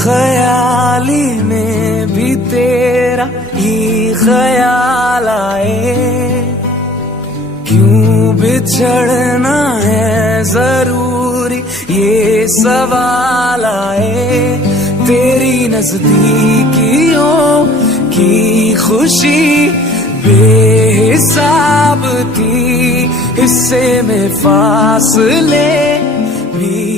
ख्याली में भी तेरा ही ख्याल आए, क्यों बिछड़ना है जरूरी ये सवाल आए। तेरी नजदीकियों की खुशी बेहिसाब थी, हिस्से में फासले भी